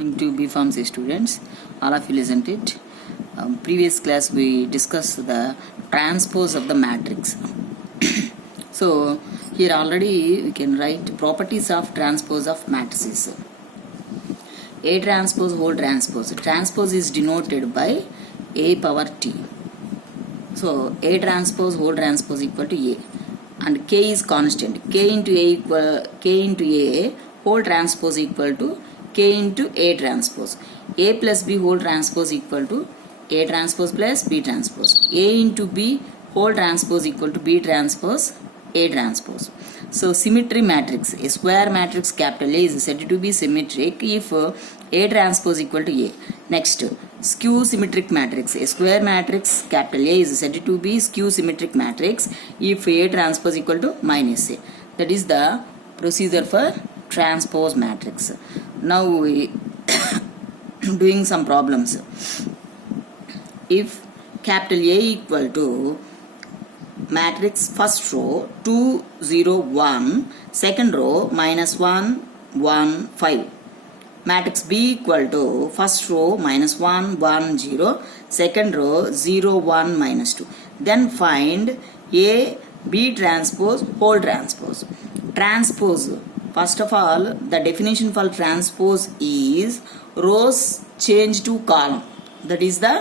evening to B.Pharmacy students. All of you listened to it. Previous class we discussed the transpose of the matrix. So here already we can write properties of transpose of matrices. A transpose whole transpose. Transpose is denoted by A power T. So A transpose whole transpose equal to A, and K is constant. K into A whole transpose equal to K into A transpose. A plus B whole transpose equal to A transpose plus B transpose. A into B whole transpose equal to B transpose A transpose. So symmetry matrix, a square matrix capital A is said to be symmetric if A transpose equal to A. Next, skew symmetric matrix, a square matrix capital A is said to be skew symmetric matrix if A transpose equal to minus A. That is the procedure for transpose matrix. Now we doing some problems. If capital A equal to matrix first row 2 0 1, second row minus 1 1 5, matrix B equal to first row minus 1 1 0, second row 0 1 minus 2, then find A B transpose whole transpose. Transpose, first of all, the definition for transpose is rows change to column. That is the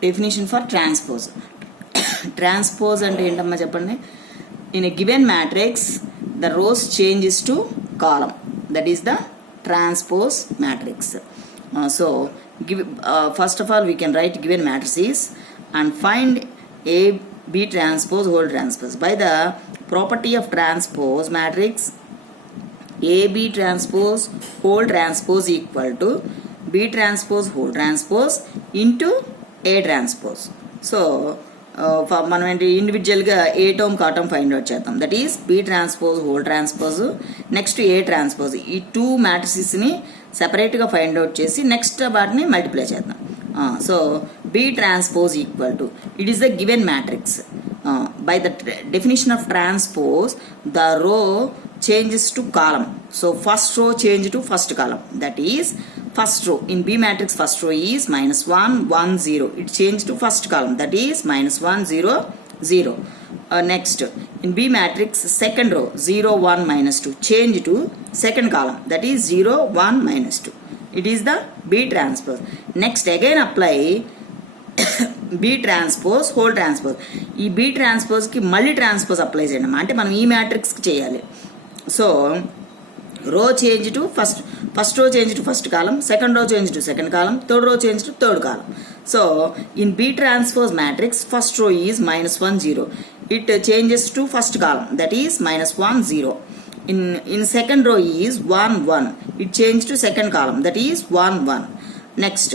definition for transpose. Transpose and ఏంటమ్మా చెప్పండి, in a given matrix the rows changes to column. That is the transpose matrix. First of all we can write given matrices and find A B transpose whole transpose. By the property of transpose matrix, A B transpose whole transpose equal to B transpose whole transpose into A transpose. So మనం ఏంటి ఇండివిజువల్గా A term కా term find out చేద్దాం. That is B transpose whole transpose next A transpose. ఈ two మ్యాట్రిసెస్ని సెపరేట్గా find out చేసి నెక్స్ట్ వాటిని మల్టిప్లై చేద్దాం. So B transpose equal to, it is the given matrix. By the definition of transpose, the row changes to column. So first row change to first column. That is first row in B matrix, first row is minus 1 1 0. It changed to first column. That is minus 1 0 0. Next in B matrix, second row 0 1 minus 2 change to second column. That is 0 1 minus 2. It is the B transpose. Next again apply B transpose whole transpose. ఈ B ట్రాన్స్పోజ్కి మళ్ళీ transpose apply చేయండి, అంటే మనం ఈ మ్యాట్రిక్స్కి చేయాలి. So row change to first row change to first column, second row change to second column, third row change to third column. So in B transpose matrix first row is minus 1 0. It changes to first column. That is minus 1 0. In second row is 1 1. It changes to second column. That is 1 1. Next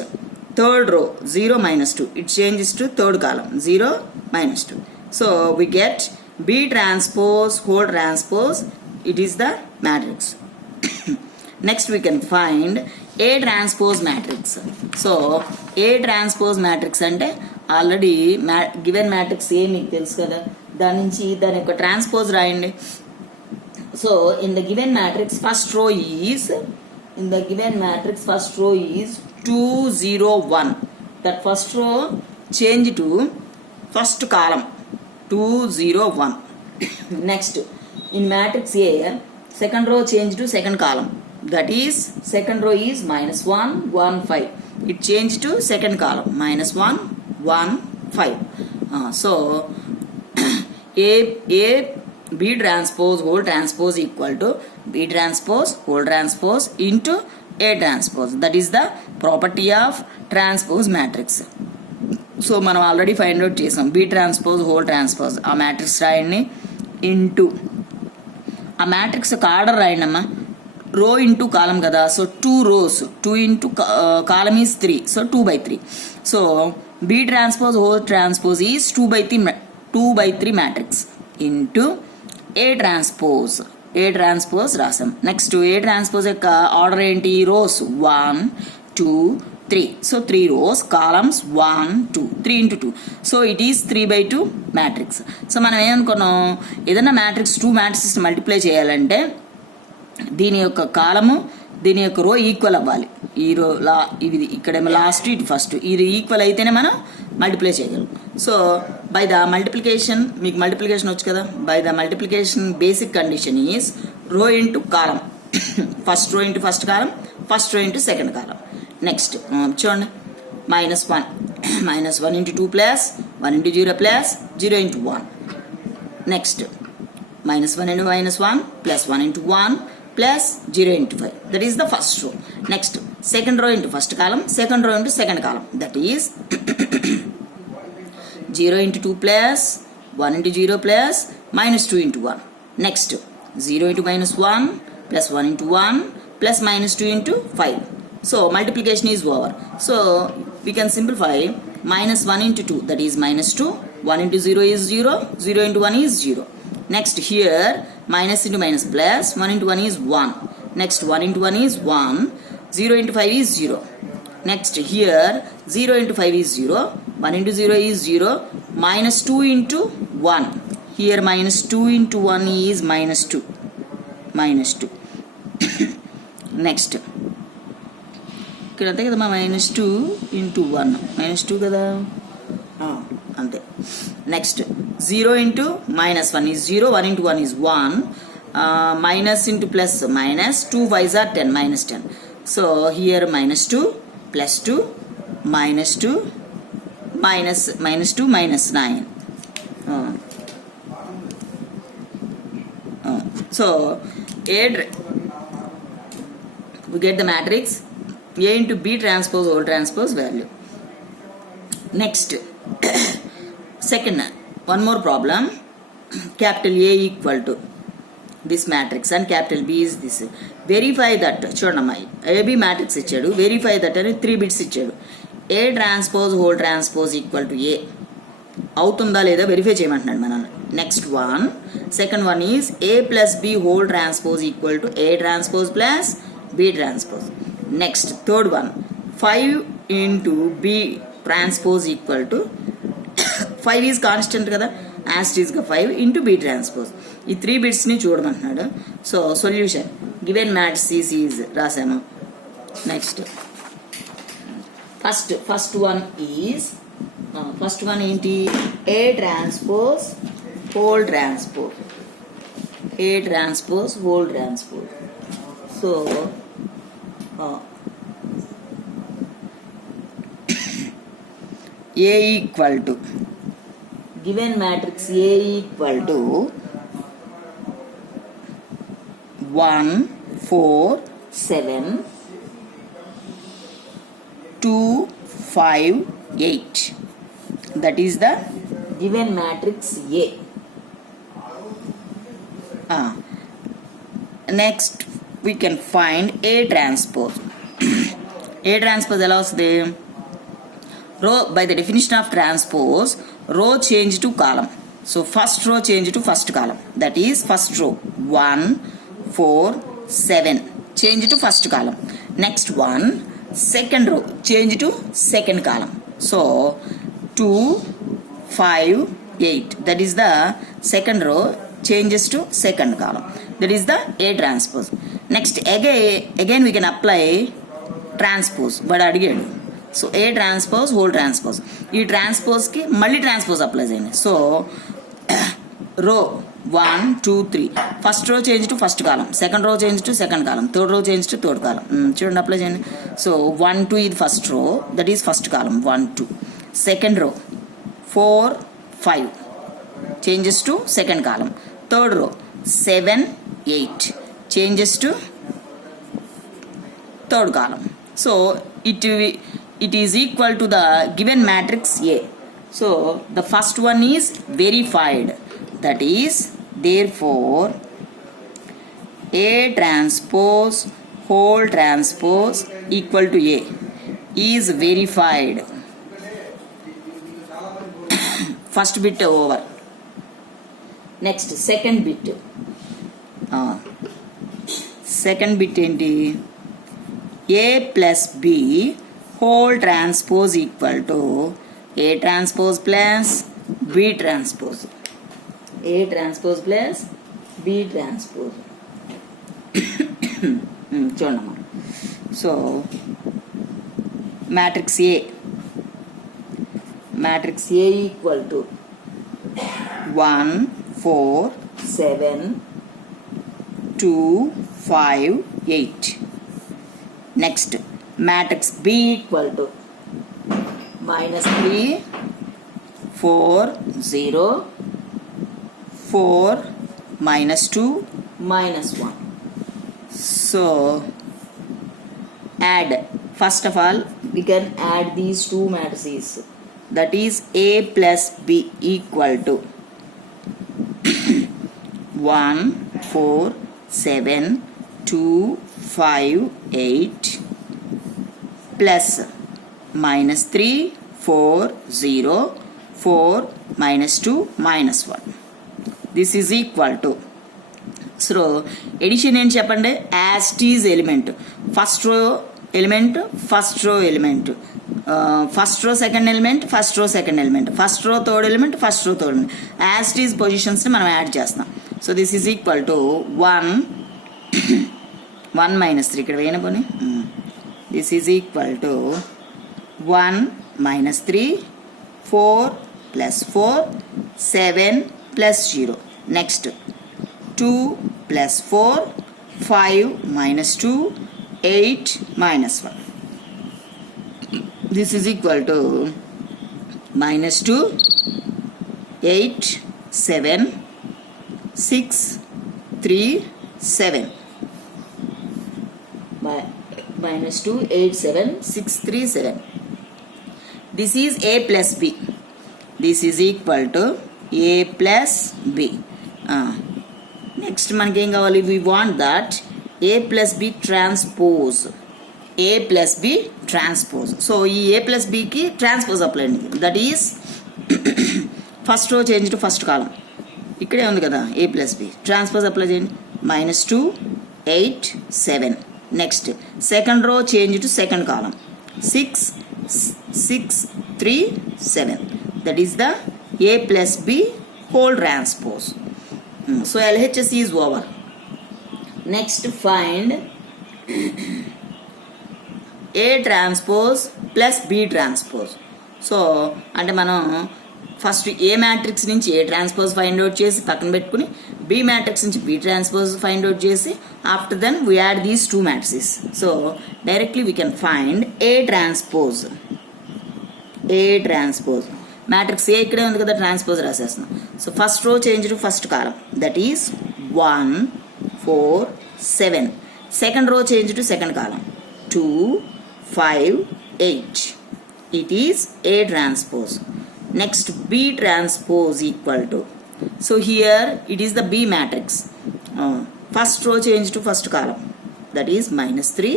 third row 0 minus 2. It changes to third column 0 minus 2. So we get B transpose whole transpose. It is the matrix. Next we can find A transpose matrix. So A transpose matrix అంటే already given matrix ఏ మీకు తెలుసు కదా, దాని నుంచి దాని యొక్క ట్రాన్స్పోజ్ రాయండి. So in the given matrix first row is 2 0 1. That first row change to first column 2 0 1. Next in matrix A, second row change to second column. That is second row is minus 1 1 5. It changed to second column minus 1 1 5. So A B transpose whole transpose equal to B transpose whole transpose into A transpose. That is the property of transpose matrix. So మనం already find out చేసాం B transpose whole transpose. ఆ matrix రాయండి into ఆ matrix ఒక order రాయండి అమ్మా. Row into column కదా, so 2 rows 2 into column is 3, so 2/3. So B transpose whole transpose is 2/3 matrix into A transpose రాసాం. నెక్స్ట్ ఏ ట్రాన్స్పోజ్ యొక్క ఆర్డర్ ఏంటి, rows 1 2 3. So 3 rows columns 1 2 3 into 2. So it is 3/2 matrix. So మనం ఏమనుకున్నాం, ఏదైనా మ్యాట్రిక్స్ 2 matrix multiply చేయాలంటే దీని యొక్క కాలము దీని యొక్క రో ఈక్వల్ అవ్వాలి. ఈ రో ఇది ఇక్కడేమో లాస్ట్ ఇటు ఫస్ట్ ఇది ఈక్వల్ అయితేనే మనం మల్టిప్లై చేయగలం. సో బై ద మల్టిప్లికేషన్, మీకు మల్టిప్లికేషన్ వచ్చు కదా, by the multiplication basic condition is row into column. First row into first column, first row into second column. Next చూడండి, -1 -1 into 2 plus 1 into 0 plus 0 into 1. Next -1 into -1 plus 1 into 1 plus 0 into 5. That is the first row. Next second row into first column, second row into second column. That is 0 into 2 plus 1 into 0 plus -2 into 1. Next 0 into -1 plus 1 into 1 plus -2 into 5. So multiplication is over. So we can simplify -1 into 2, that is -2. 1 into 0 is 0. 0 into 1 is 0. Next here minus into minus plus, 1 into 1 is 1. Next 1 into 1 is 1. 0 into 5 is 0. Next here 0 into 5 is 0. 1 into 0 is 0. -2 into 1. Here -2 into 1 is -2. -2. Next ఇక్కడ అంతే కదా, -2 into 1 -2 కదా, అంతే. నెక్స్ట్ 0 into -1 is 0. 1 into 1 is 1. Minus into plus minus, 2 5s are 10, -10. So here -2 plus 2 -2 -2 -9. So we get the matrix A into B transpose whole transpose value. Next second, one more problem. Capital A equal to this matrix and capital B is this. Verify that. చూడమ్మా, AB matrix ఇచ్చాడు, verify that అని 3 bits ఇచ్చాడు. A transpose whole transpose equal to A అవుతుందా లేదా వెరిఫై చేయమంటున్నాడు మనల్ని. Next one, second one is A plus B whole transpose equal to A transpose plus B transpose. Next third one, 5 into B transpose equal to 5 is constant కదా, యాస్టీస్ గా 5 into B transpose. ఈ 3 bits ని చూడమంటున్నాడు. So solution given matrix is రాసాము. Next first one ఏంటి, A transpose whole transpose. A transpose whole transpose. సో A equal to, given matrix A equal to 1 4 7 2 5 8. That is the given matrix A. Next we can find A transpose. A transpose ఎలా వస్తుంది, row by the definition of transpose, row change to column. So first row change to first column, that is first row 1 4 7 change to first column. Next one, second row change to second column. So 2 5 8, that is the second row changes to second column. That is the A transpose. Next again we can apply transpose, but అడిగాడు. So A transpose whole transpose, ఈ ట్రాన్స్పోజ్కి మళ్ళీ transpose apply చేయండి. సో రో 1 2 3, first row change to first column, second row change to second column, third row change to third కాలం. చూడండి అప్లై చేయండి. సో 1 2 ఇది first row, that is first column 1 2. Second row 4 5 changes to second column. Third row 7 8 changes to third column. So it is equal to the given matrix A. So the first one is verified, that is therefore A transpose whole transpose equal to A is verified. First bit over. Next second bit. Second bit ఏంటి, A plus B whole transpose equal to A transpose plus B transpose. A transpose plus B transpose. చూడమ్మా, So matrix A equal to 1 4 7 2 5 8. Next, matrix B equal to -3 4 0 4 -2 -1. So add, first of all we can add these two matrices, that is A plus B equal to 1 4 7 2 5 8 plus -3 4 0 4 -2 -1. This is equal to, so addition ఏంటి చెప్పండి, as it is element, first row element, first row element, first row second element, first row second element, first row third element, first row third element, as it is positions ని మనం యాడ్ చేస్తాం. So this is equal to 1 -3 ఇక్కడ వేయన పోనీ, this is equal to 1 -3 4 plus 4 7 plus 0. Next 2 plus 4 5 -2 8 -1. This is equal to -2 8 7 6 3 7. -2 8 7 6 3 7. This is A plus B. This is equal to A plus B. Next మనకి ఏం కావాలి, we want that A plus B transpose. A plus B transpose. So ఈ A plus B కి transpose apply అండి, that is first row change to first కాలం. ఇక్కడే ఉంది కదా A plus B, transpose apply చేయండి. -2 8 7. Next second row change to second column, 6 6 3 7. That is the A plus B whole transpose. So LHS is over. Next find A transpose plus B transpose. So అంటే మనం ఫస్ట్ ఏ మ్యాట్రిక్స్ నుంచి A transpose find out చేసి పక్కన పెట్టుకుని B matrix నుంచి B transpose find out చేసి after then we add these two matrices. So directly we can find A transpose. Matrix A ఇక్కడే ఉంది కదా, ట్రాన్స్పోజ్ రాసేస్తున్నాం. So first row change to first column, that is 1 4 7. Second row change to second column, 2 5 8. It is A transpose. Next B transpose equal to, so here it is the B matrix. First row change to first column, that is -3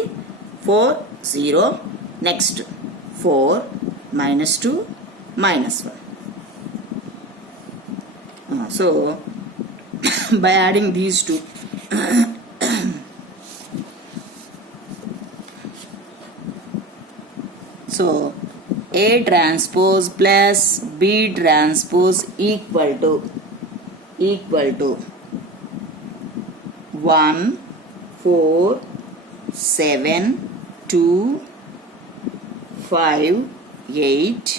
4 0. Next 4 -2 -1. So by adding these two so A transpose plus B transpose equal to 1 4 7 2 5 8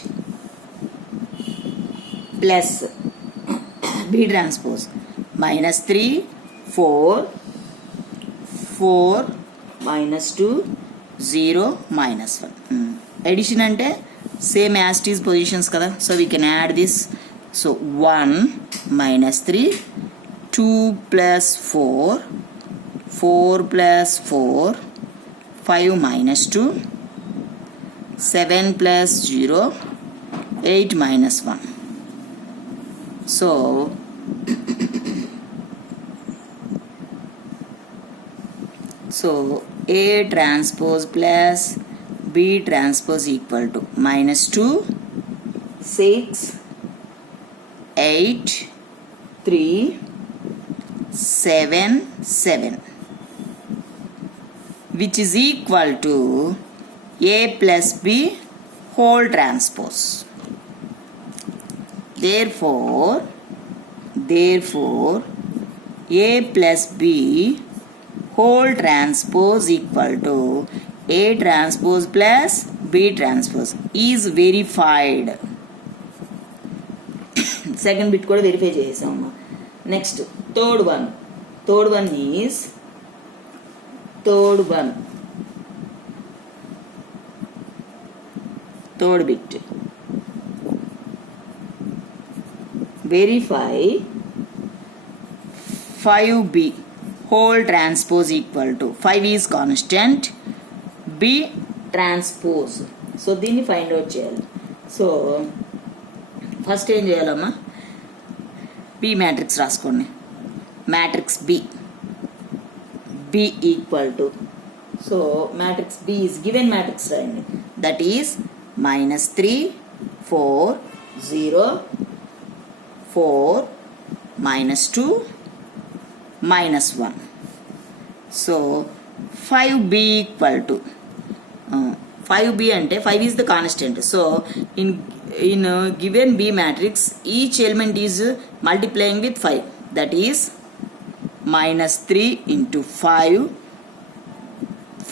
plus B transpose -3 4 4 -2 0 -1. Addition అంటే same as it is positions కదా, so we can add this. So 1 -3 2 plus 4 4 plus 4 5 -2 7 plus 0 8 -1. So A transpose plus B transpose equal to -2 6 8 3 7 7, which is equal to A plus B whole transpose. Therefore A plus B whole transpose equal to A transpose plus B transpose is verified. Second bit కూడా వెరిఫై చేసాము. Next third one is third bit verify 5b whole transpose equal to 5 is constant, b transpose. So దీన్ని find out చేయాలి. So first ఏం చేయాలమ్మా, B matrix రాసుకోండి. Matrix B equal to, so matrix B is given matrix రాయండి. That is -3 4 0 4 -2 -1. So 5b equal to 5b అంటే 5 is the constant. So in given B matrix each element is multiplying with 5. That is -3 into 5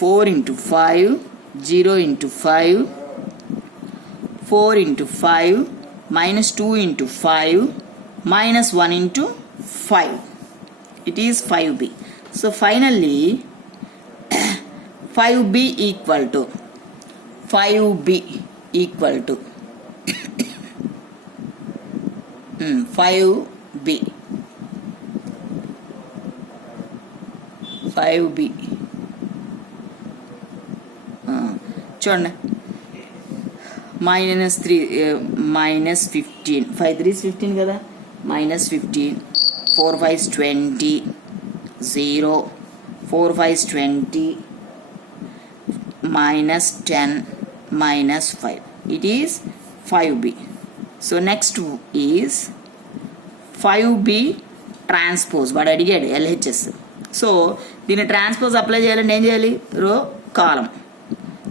4 into 5 0 into 5 4 into 5 -2 into 5 -1 into 5. It is 5b. So finally 5b equal to 5b 5b చూడండి, -3 -15 5 3 is 15 కదా, -15 4 5 is 20 0 4 5 is 20 -10 -5. It is 5b. So next is 5b transpose. వాడు అడిగాడు LHS. So దీన్ని transpose apply చేయాలంటే ఏం చేయాలి, row column.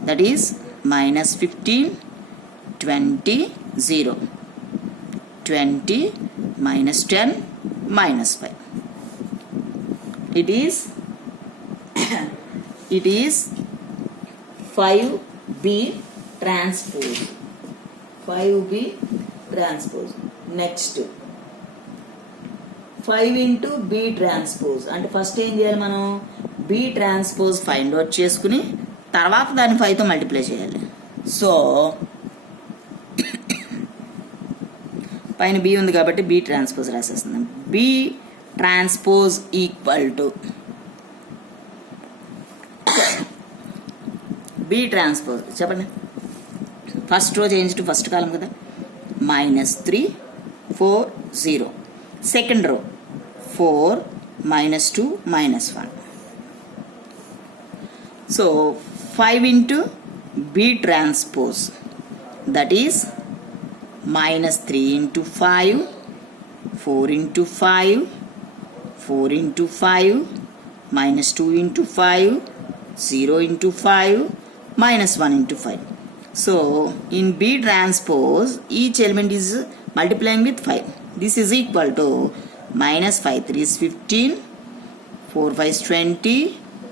That is -15 20 0 20 -10 -5. It is 5b transpose. 5b transpose. Next 5 into b transpose. అంటే ఫస్ట్ ఏం చేయాలి, మనం b transpose ఫైండ్ అవుట్ చేసుకుని తర్వాత దాన్ని 5తో మల్టిప్లై చేయాలి. సో పైన b ఉంది కాబట్టి b ట్రాన్స్పోజ్ రాసేస్తున్నాం. b transpose equal to b transpose చెప్పండి. First row change to first column కదా, -3 4 0. Second row 4 -2 -1. So 5 into b transpose, that is -3 into 5 4 into 5 4 into 5 -2 into 5 0 into 5 -1 into 5. So in b transpose each element is multiplying with 5. This is equal to -5 3 is 15 4 5 is 20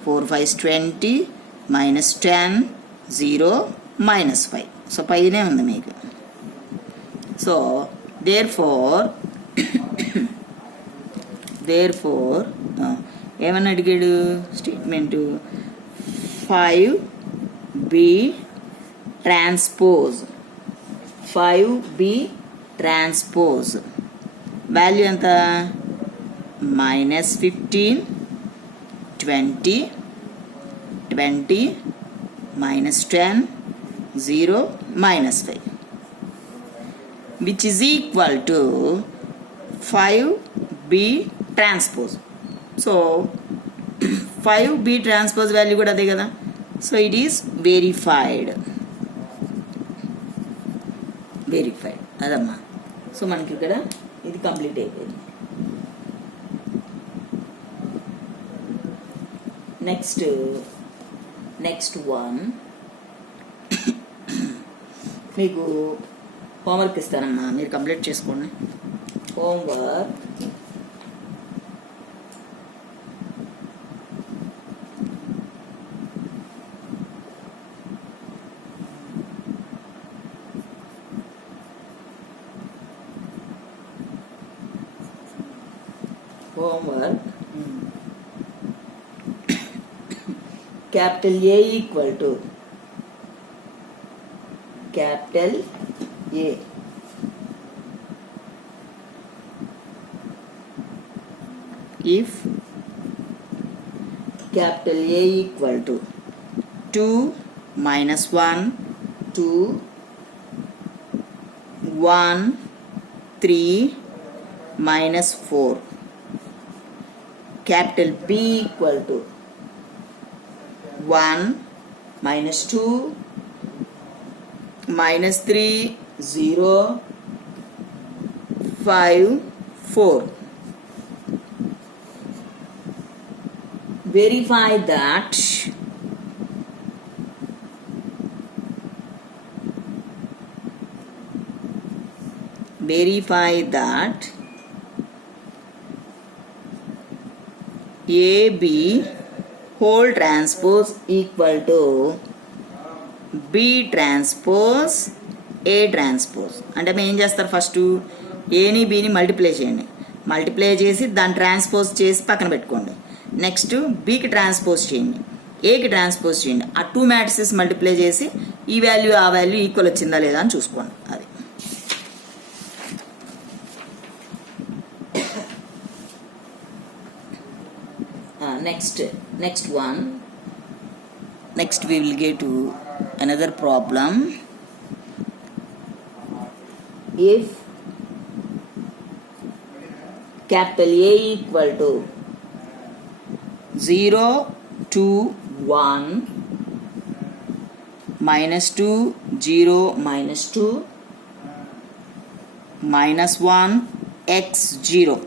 4 5 is 20 -10 0 -5. సో పైనే ఉంది మీకు. So therefore ఏమని అడిగాడు statement, 5b transpose value ఎంత, -15 20 20 -10 0 -5, which is equal to 5b transpose. So 5b transpose value కూడా అదే కదా. So it is verified అదమ్మా. సో మనకి ఇక్కడ ఇది కంప్లీట్ అయిపోయింది. నెక్స్ట్ వన్ మీకు హోంవర్క్ ఇస్తానమ్మా, మీరు కంప్లీట్ చేసుకోండి. Homework homework. Capital A equal to capital A. If capital A equal to 2 minus 1, 2, 1, 3 minus 4. Capital B equal to 1 minus 2 minus 3 0 5 4. Verify that AB whole transpose equal to B transpose A transpose. అంటే మేము ఏం చేస్తారు, ఫస్ట్ ఏని బీని మల్టిప్లై చేయండి, మల్టిప్లై చేసి దాన్ని ట్రాన్స్పోజ్ చేసి పక్కన పెట్టుకోండి. నెక్స్ట్ బీకి ట్రాన్స్పోజ్ చేయండి, ఏకి ట్రాన్స్పోజ్ చేయండి. ఆ టూ మ్యాట్రిసెస్ మల్టిప్లై చేసి ఈ వాల్యూ ఆ వాల్యూ ఈక్వల్ వచ్చిందా లేదా అని చూసుకోండి. అది next one. Next we will get to another problem. If capital A equal to 0 to 1 minus 2 0 minus 2 minus 1 x 0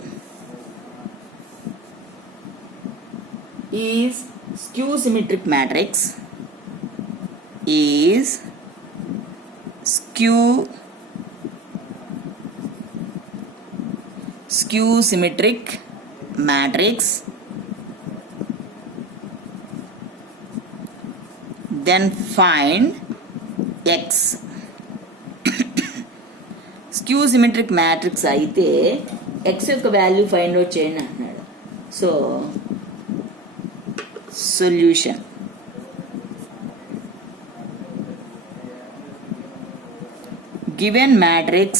is skew symmetric matrix, is skew symmetric matrix, then find x. Skew symmetric matrix అయితే x యొక్క వాల్యూ ఫైండ్ అవుట్ చేయండి అంటున్నాడు. So solution. Given matrix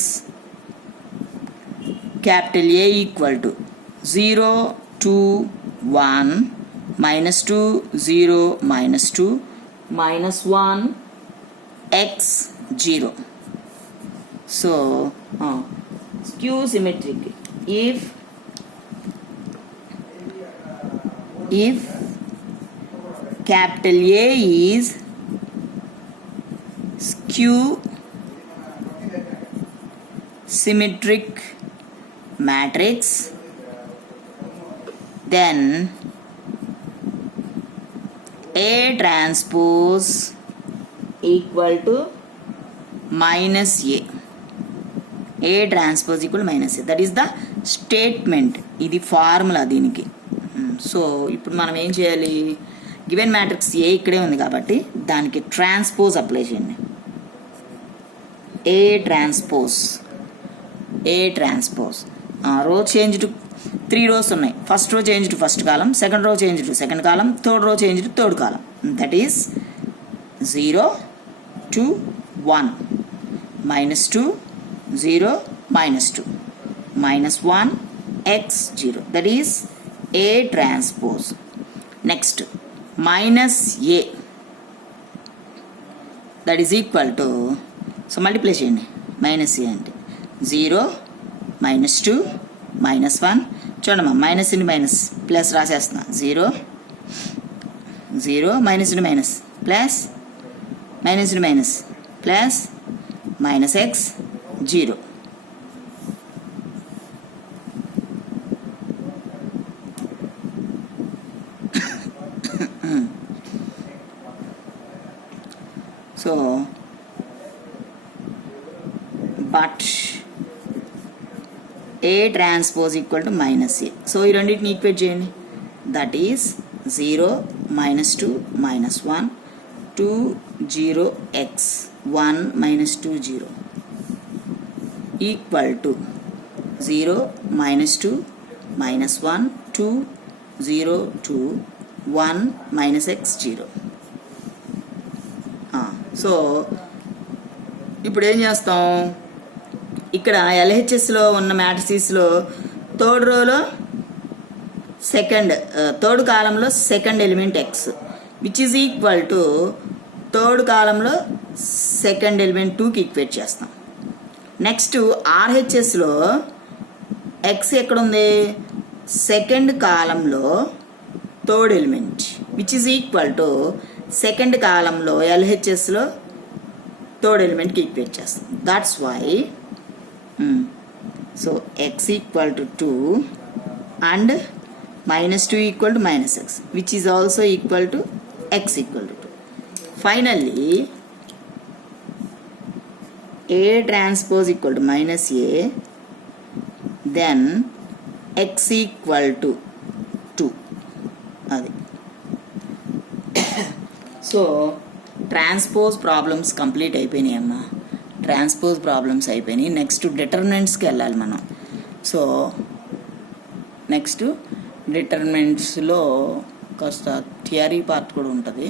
capital A equal to 0 2 1 minus 2 0 minus 2 minus 1 x 0. So skew symmetric. If capital A is skew symmetric matrix, then A transpose equal to minus A. A transpose equal to minus A. That is the statement. ఇది ఫార్ములా దీనికి. సో ఇప్పుడు మనం ఏం చేయాలి, given matrix A ఇక్కడే ఉంది కాబట్టి దానికి ట్రాన్స్పోజ్ అప్లై చేయండి. ఏ ట్రాన్స్పోజ్ రో చేంజ్ టు 3 rows ఉన్నాయి. First row change to first column, second row change to second column, third row change to third column. That is 0 2 1 minus 2 0 minus 2 minus 1 x 0. That is A transpose. Next minus A, that is equal to, so multiply చేయండి, మైనస్ ఏ అంటే 0 minus 2 minus 1. చూడమ్మా, మైనస్ ఇంటి minus plus రాసేస్తున్నా. 0 0 మైనస్ ఇంటి minus plus minus ఇంటి minus plus minus X 0. So but A transpose equal to minus A. So ఈ రెండింటిని ఈక్వేట్ చేయండి. దట్ ఈస్ 0 minus 2 minus 1 2 0 x 1 minus 2 0 equal to 0 minus 2 -1 2 0 2 1 minus x 0. సో ఇప్పుడు ఏం చేస్తాం, ఇక్కడ ఎల్హెచ్ఎస్లో ఉన్న మ్యాట్రిసెస్లో థర్డ్ రోలో థర్డ్ కాలంలో second element X which is equal to third కాలంలో సెకండ్ ఎలిమెంట్ 2కి ఈక్వేట్ చేస్తాం. నెక్స్ట్ ఆర్హెచ్ఎస్లో ఎక్స్ ఎక్కడుంది, సెకండ్ కాలంలో third element which is equal to second కాలంలో ఎల్హెచ్ఎస్లో థర్డ్ ఎలిమెంట్కి ఈక్వేట్ చేస్తాం. That's why so X equal to 2 and -2 equal to -x which is also equal to x equal to 2. Finally A transpose equal to -a, then x equal to 2. అది so transpose problems complete అయిపోయినాయి అమ్మా. Transpose problems అయిపోయినాయి. నెక్స్ట్ డిటర్మినెంట్స్కి వెళ్ళాలి మనం. So next డిటర్మినెంట్స్లో కాస్త theory part కూడా ఉంటుంది.